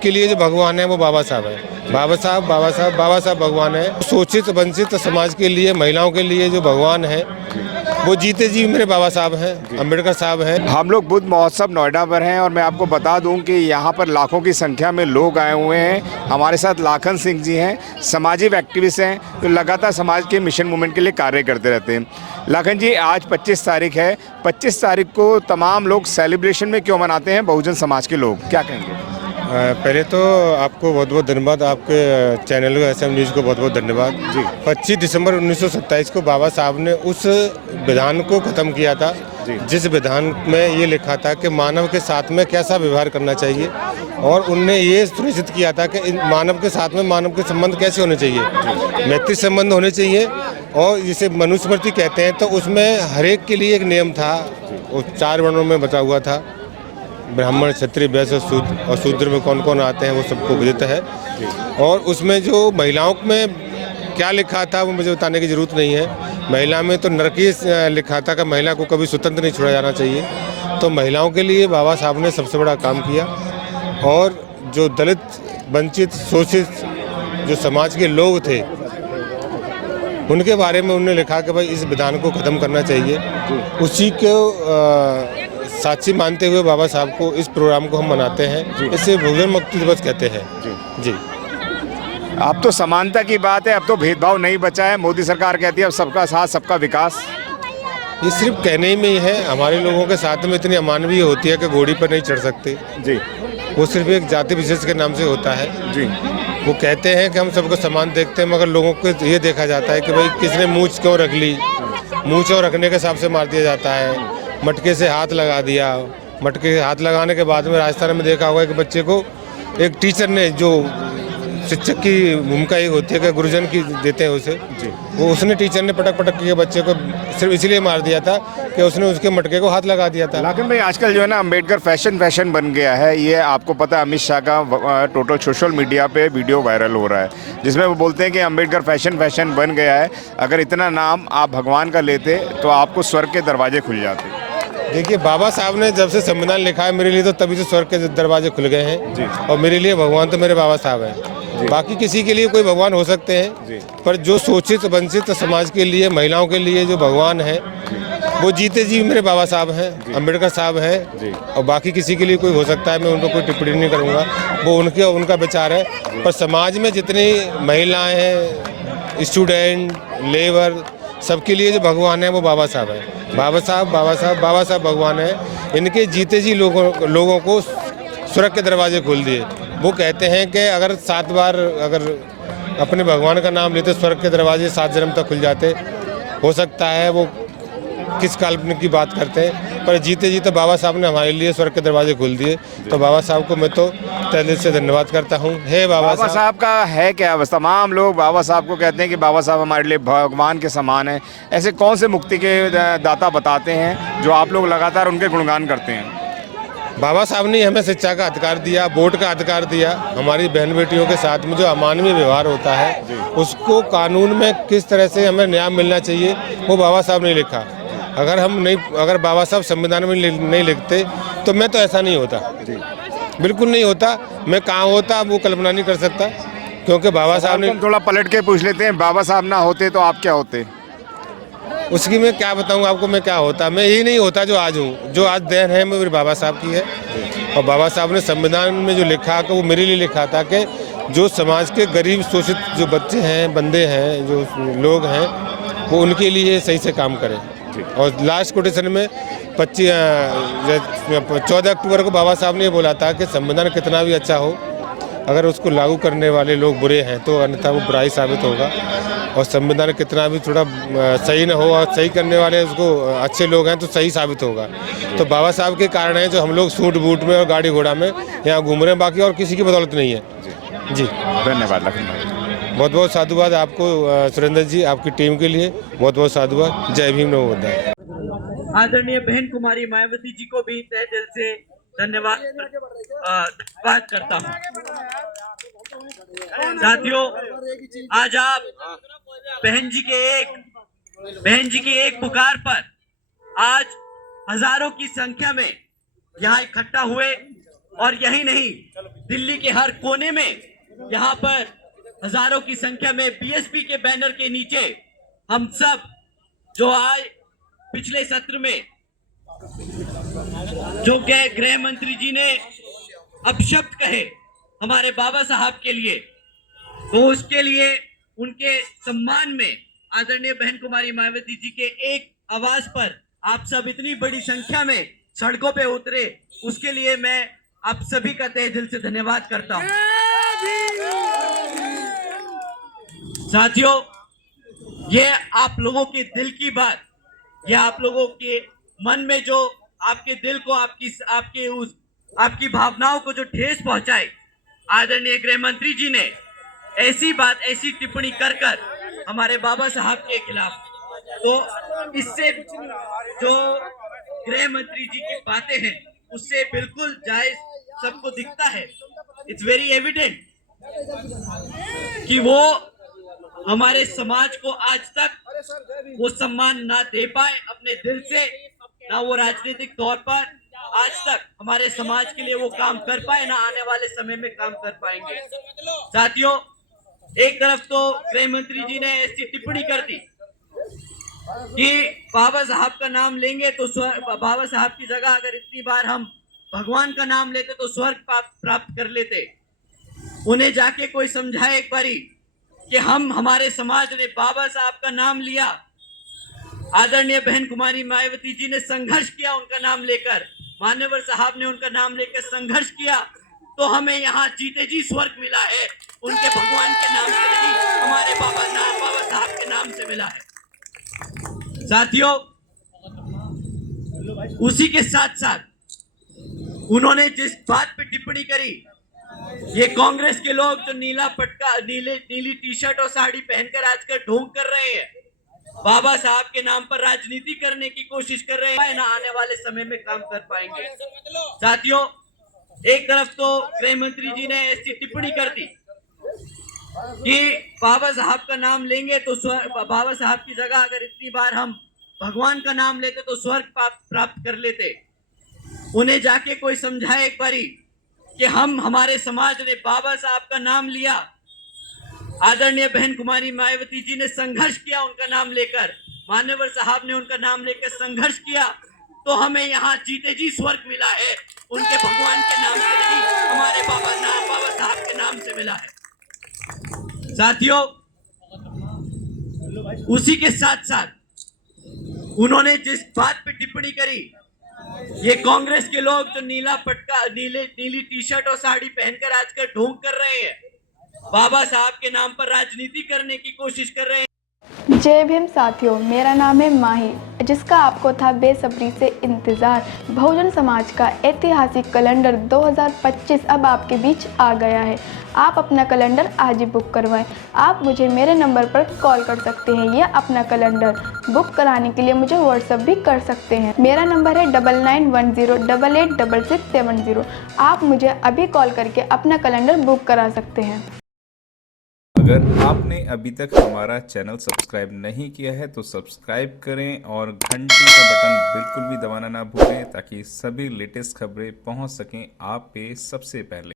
के लिए जो भगवान है वो बाबा साहब है। बाबा साहब भगवान है। शोषित वंचित समाज के लिए, महिलाओं के लिए जो भगवान है वो जीते जी मेरे बाबा साहब हैं, अम्बेडकर साहब हैं। हम लोग बुद्ध महोत्सव नोएडा पर हैं और मैं आपको बता दूं कि यहाँ पर लाखों की संख्या में लोग आए हुए हैं। हमारे साथ लाखन सिंह जी हैं, सामाजिक एक्टिविस्ट हैं, जो लगातार समाज के मिशन मूवमेंट के लिए कार्य करते रहते हैं। लाखन जी, आज 25 तारीख है। 25 तारीख को तमाम लोग सेलिब्रेशन में क्यों मनाते हैं बहुजन समाज के लोग, क्या कहेंगे? पहले तो आपको बहुत बहुत धन्यवाद, आपके चैनल को, SM न्यूज़ को बहुत बहुत धन्यवाद जी। 25 दिसंबर 1927 को बाबा साहब ने उस विधान को ख़त्म किया था जिस विधान में ये लिखा था कि मानव के साथ में कैसा व्यवहार करना चाहिए, और उनने ये सुनिश्चित किया था कि मानव के साथ में मानव के संबंध कैसे होने चाहिए, मैत्री संबंध होने चाहिए। और जिसे मनुस्मृति कहते हैं तो उसमें हर एक के लिए एक नियम था, वो 4 वर्णों में बचा हुआ था, ब्राह्मण, क्षत्रिय, वैश्य और शूद्र में कौन कौन आते हैं वो सबको विदित है। और उसमें जो महिलाओं में क्या लिखा था वो मुझे बताने की ज़रूरत नहीं है। महिला में तो नरकीय लिखा था कि महिला को कभी स्वतंत्र नहीं छोड़ा जाना चाहिए। तो महिलाओं के लिए बाबा साहब ने सबसे बड़ा काम किया, और जो दलित, वंचित, शोषित जो समाज के लोग थे उनके बारे में उन्होंने लिखा कि भाई इस विधान को ख़त्म करना चाहिए। उसी को साक्षी मानते हुए बाबा साहब को इस प्रोग्राम को हम मनाते हैं। इसे भोजन मुक्ति दिवस कहते हैं जी। अब तो समानता की बात है, अब तो भेदभाव नहीं बचा है। मोदी सरकार कहती है अब सबका साथ सबका विकास। ये सिर्फ कहने में ही है। हमारे लोगों के साथ में इतनी अमानवीय होती है कि घोड़ी पर नहीं चढ़ सकते जी। वो सिर्फ एक जाति विशेष के नाम से होता है जी। वो कहते हैं कि हम सबको समान देखते हैं, मगर लोगों को ये देखा जाता है कि भाई किसने मूंछ क्यों रख ली, मूंछ और रखने के हिसाब से मार दिया जाता है। मटके से हाथ लगा दिया, मटके से हाथ लगाने के बाद में राजस्थान में देखा होगा कि बच्चे को एक टीचर ने, जो शिक्षक की भूमिका एक होती है कि गुरुजन की देते हैं उसे, वो उसने टीचर ने पटक के बच्चे को सिर्फ इसलिए मार दिया था कि उसने उसके मटके को हाथ लगा दिया था। लेकिन भाई आजकल जो है ना अम्बेडकर फैशन बन गया है। ये आपको पता है, अमित शाह का टोटल सोशल मीडिया पे वीडियो वायरल हो रहा है जिसमें वो बोलते हैं कि अम्बेडकर फैशन बन गया है। अगर इतना नाम आप भगवान का लेते तो आपको स्वर्ग के दरवाजे खुल जाते। देखिए, बाबा साहब ने जब से संविधान लिखा है मेरे लिए तो तभी से स्वर्ग के दरवाजे खुल गए हैं। और मेरे लिए भगवान तो मेरे बाबा साहब हैं। बाकी किसी के लिए कोई भगवान हो सकते हैं, पर जो शोषित वंचित समाज के लिए, महिलाओं के लिए जो भगवान है वो जीते जी मेरे बाबा साहब हैं, अम्बेडकर साहब हैं। और बाकी किसी के लिए कोई हो सकता है, मैं उनको कोई टिप्पणी नहीं करूँगा, वो उनका विचार है। पर समाज में जितनी महिलाएँ हैं, स्टूडेंट, लेबर, सबके लिए जो भगवान है वो बाबा साहब है। बाबा साहब भगवान है। इनके जीते जी लोगों को स्वर्ग के दरवाजे खोल दिए। वो कहते हैं कि अगर 7 बार अगर अपने भगवान का नाम लेते स्वर्ग के दरवाजे 7 जन्म तक खुल जाते। हो सकता है वो किस काल्पनिक की बात करते हैं, पर जीते जी तो बाबा साहब ने हमारे लिए स्वर्ग के दरवाजे खोल दिए। तो बाबा साहब को मैं तो तहे दिल से धन्यवाद करता हूँ। हे बाबा साहब का है क्या अवस्था? तमाम लोग बाबा साहब को कहते हैं कि बाबा साहब हमारे लिए भगवान के समान है। ऐसे कौन से मुक्ति के दाता बताते हैं जो आप लोग लगातार उनके गुणगान करते हैं? बाबा साहब ने हमें शिक्षा का अधिकार दिया, वोट का अधिकार दिया। हमारी बहन बेटियों के साथ में जो अमानवीय व्यवहार होता है उसको कानून में किस तरह से हमें न्याय मिलना चाहिए वो बाबा साहब ने लिखा। अगर बाबा साहब संविधान में नहीं लिखते तो मैं तो ऐसा नहीं होता, बिल्कुल नहीं होता। मैं कहाँ होता वो कल्पना नहीं कर सकता, क्योंकि बाबा साहब ने। थोड़ा पलट के पूछ लेते हैं, बाबा साहब ना होते तो आप क्या होते? उसकी मैं क्या बताऊँ आपको, मैं क्या होता? मैं यही नहीं होता जो आज हूँ। जो आज देन है मेरे बाबा साहब की है। और बाबा साहब ने संविधान में जो लिखा कि वो मेरे लिए लिखा था कि जो समाज के गरीब शोषित जो बच्चे हैं, बंदे हैं, जो लोग हैं, वो उनके लिए सही से काम करें। और लास्ट कोटेशन में 14 अक्टूबर को बाबा साहब ने ये बोला था कि संविधान कितना भी अच्छा हो, अगर उसको लागू करने वाले लोग बुरे हैं तो अन्यथा वो बुराई साबित होगा। और संविधान कितना भी थोड़ा सही न हो और सही करने वाले उसको अच्छे लोग हैं तो सही साबित होगा। तो बाबा साहब के कारण है जो हम लोग सूट बूट में और गाड़ी घोड़ा में यहाँ घूम रहे हैं, बाकी और किसी की बदौलत नहीं है जी। धन्यवाद लखन भाई, बहुत बहुत साधुवाद आपको सुरेंद्र जी, आपकी टीम के लिए बहुत बहुत साधुवाद। जय भीम, नमो बुद्धाय। आदरणीय बहन कुमारी मायावती जी को भी तहे दिल से धन्यवाद करता हूँ। साथियों, आज आप बहन जी के एक पुकार पर आज हजारों की संख्या में यहाँ इकट्ठा हुए और यही नहीं, दिल्ली के हर कोने में यहाँ पर हजारों की संख्या में बीएसपी के बैनर के नीचे हम सब जो आए पिछले सत्र में जो गृह मंत्री जी ने अपशब्द कहे हमारे बाबा साहब के लिए, तो उसके लिए उनके सम्मान में आदरणीय बहन कुमारी मायावती जी के एक आवाज पर आप सब इतनी बड़ी संख्या में सड़कों पे उतरे, उसके लिए मैं आप सभी का तहे दिल से धन्यवाद करता हूं। साथियों, ये आप लोगों के दिल की बात, ये आप लोगों के मन में जो आपके दिल को आपकी भावनाओं को जो ठेस पहुंचाए, आदरणीय गृह मंत्री जी ने ऐसी बात, ऐसी टिप्पणी कर हमारे बाबा साहब के खिलाफ, तो इससे जो गृह मंत्री जी की बातें हैं उससे बिल्कुल जायज सबको दिखता है। इट्स वेरी एविडेंट कि वो हमारे समाज को आज तक वो सम्मान ना दे पाए अपने दिल से, ना वो राजनीतिक तौर पर आज तक हमारे समाज के लिए वो काम कर पाए, ना आने वाले समय में काम कर पाएंगे। साथियों, एक तरफ तो गृह मंत्री जी ने ऐसी टिप्पणी कर दी कि बाबा साहब का नाम लेंगे तो बाबा साहब की जगह अगर इतनी बार हम भगवान का नाम लेते तो स्वर्ग प्राप्त कर लेते। उन्हें जाके कोई समझाए एक बारी कि हमारे समाज ने बाबा साहब का नाम लिया, आदरणीय बहन कुमारी मायावती जी ने संघर्ष किया उनका नाम लेकर, मान्यवर साहब ने उनका नाम लेकर संघर्ष किया, तो हमें यहाँ जीते जी स्वर्ग मिला है, उनके भगवान के नाम से नहीं, हमारे बाबा साहब के नाम से मिला है। साथियों, उसी के साथ साथ उन्होंने जिस बात पे टिप्पणी करी, ये कांग्रेस के लोग जो नीली टी शर्ट और साड़ी पहनकर आजकल ढोंग कर रहे हैं, बाबा साहब के नाम पर राजनीति करने की कोशिश कर रहे हैं, ना आने वाले समय में काम कर पाएंगे। साथियों, एक तरफ तो गृह मंत्री जी ने ऐसी टिप्पणी कर दी कि बाबा साहब का नाम लेंगे तो बाबा साहब की जगह अगर इतनी बार हम भगवान का नाम लेते तो स्वर्ग प्राप्त कर लेते। उन्हें जाके कोई समझाए एक बारी कि हमारे समाज ने बाबा साहब का नाम लिया, आदरणीय बहन कुमारी मायावती जी ने संघर्ष किया उनका नाम लेकर, मान्यवर साहब ने उनका नाम लेकर संघर्ष किया, तो हमें यहाँ जीते जी स्वर्ग मिला है, उनके भगवान के नाम से नहीं, हमारे बाबा साहब के नाम से मिला है। साथियों, उसी के साथ साथ उन्होंने जिस बात पे टिप्पणी करी, ये कांग्रेस के लोग जो नीली टी शर्ट और साड़ी पहनकर आजकल ढोंग कर रहे हैं, बाबा साहब के नाम पर राजनीति करने की कोशिश कर रहे हैं। जय भीम साथियों, मेरा नाम है माही, जिसका आपको था बेसब्री से इंतज़ार। बहुजन समाज का ऐतिहासिक कैलेंडर 2025 अब आपके बीच आ गया है। आप अपना कैलेंडर आज ही बुक करवाएं। आप मुझे मेरे नंबर पर कॉल कर सकते हैं या अपना कैलेंडर बुक कराने के लिए मुझे व्हाट्सएप भी कर सकते हैं। मेरा नंबर है 9910886670। आप मुझे अभी कॉल करके अपना कैलेंडर बुक करा सकते हैं। अगर आपने अभी तक हमारा चैनल सब्सक्राइब नहीं किया है तो सब्सक्राइब करें और घंटी का बटन बिल्कुल भी दबाना ना भूलें, ताकि सभी लेटेस्ट खबरें पहुंच सकें आप पे सबसे पहले।